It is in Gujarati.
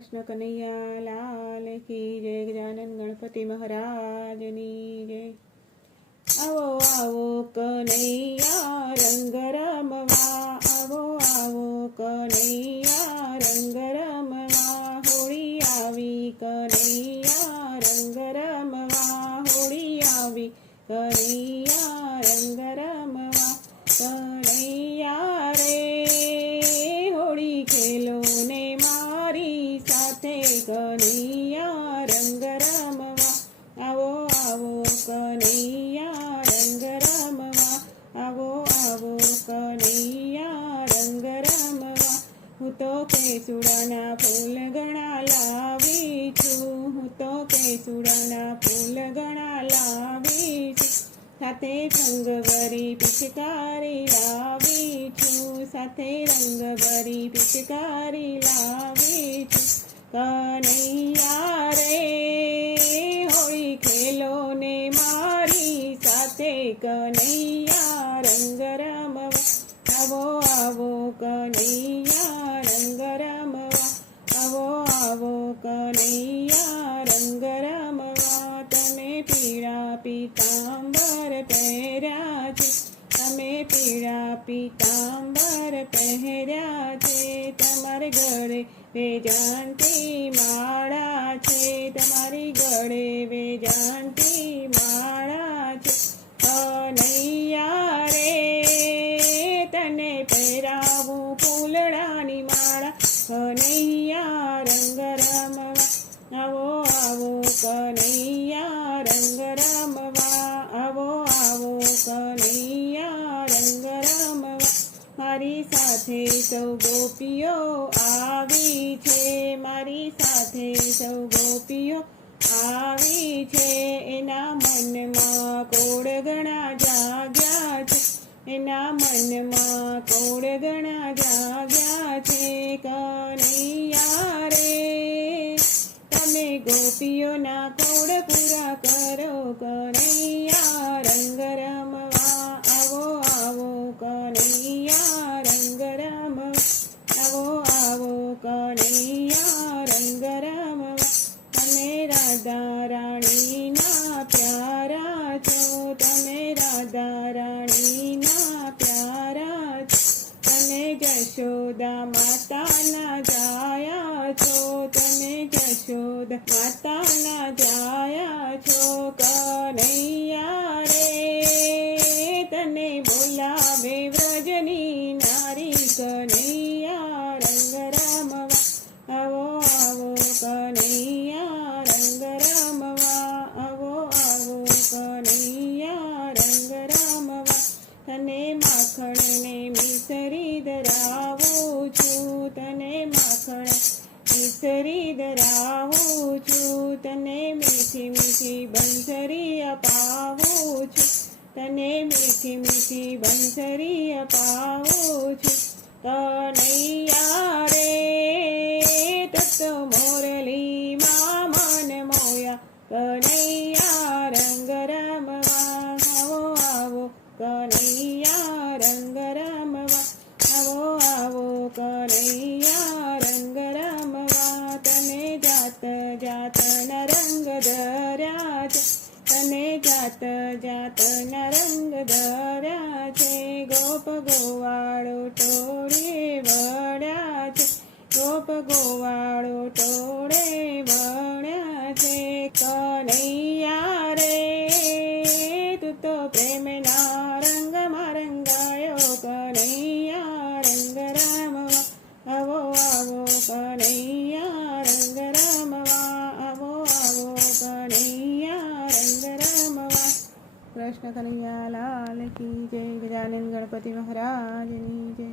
કૃષ્ણ કનૈયા લાલ કી જય ગજાનન ગણપતિ મહારાજની જય. આવો આવો કનૈયા રંગ રમવા આવો આવો કનૈયા રંગ રમવા હોળી આવી કનૈયા રંગ રમવા હોળી આવી કનૈયા હું તો કેસુડાના ફૂલ ગણા લાવી છું. હું તો કેસુડાના ફૂલ ગણા લાવી છું. સાથે રંગભરી પિચકારી લાવી છું. સાથે રંગભરી પિચકારી લાવી છું. કનૈયા રે, હોળી ખેલો ને મારી સાથે. કનૈયા રંગ રમવા આવો આવો, કનૈયા રંગ રમવા આવો આવો, કનૈયા રંગ રમવા તમે પીળા પીતાંબર પહેર્યા છે. તમે પીળા પીતાંબર પહેર્યા છે. તમારે ઘરે વેજાંતી માળા છે. તમારી ગળે વેજાંતી માળા પહેરાવું ફૂલડાની માળા, કનૈયા રંગ રમવા આવો આવો, કનૈયા રંગ રમવા આવો આવો, કનૈયા રંગ રમવા મારી સાથે સૌ ગોપીઓ આવી છે. મારી સાથે સૌ ગોપીઓ આવી છે. એના મનમાં કોડ ગણા એના મનમાં કોડ ગણા જાગ્યા છે કનૈયા રે તમે ગોપીઓના કોડ પૂરા કરો કનૈયા, રંગ રમવા આવો આવો કનૈયા, રંગ રમવા આવો આવો કનૈયા, રંગ રમવા તમે રાધા રાણીના પ્યારા છો, તમે રાધા જશોદા માતાના જાયા છો, તમે યશોદા માતાના જાયા છો, કનૈયા રે. તને બોલાવે વ્રજની નારી કનૈયા મિસરી ધરાવું છું. તને મીઠી મીઠી બંસરી અપાવું છું. તને મીઠી મીઠી બંસરી અપાવું છું. કનૈયા રે તત મોરલી મા મન મોયા. કનૈયા રંગ રમવા આવો આવો. જાતના રંગ ધર્યા છે તને જાત જાતના રંગ ધર્યા છે ગોપ ગોવાળો ટોળે વળ્યા છે ગોપ ગોવાળો કૃષ્ણ કનૈયા લાલ કી જય ગજાનંદ ગણપતિ મહારાજની જય.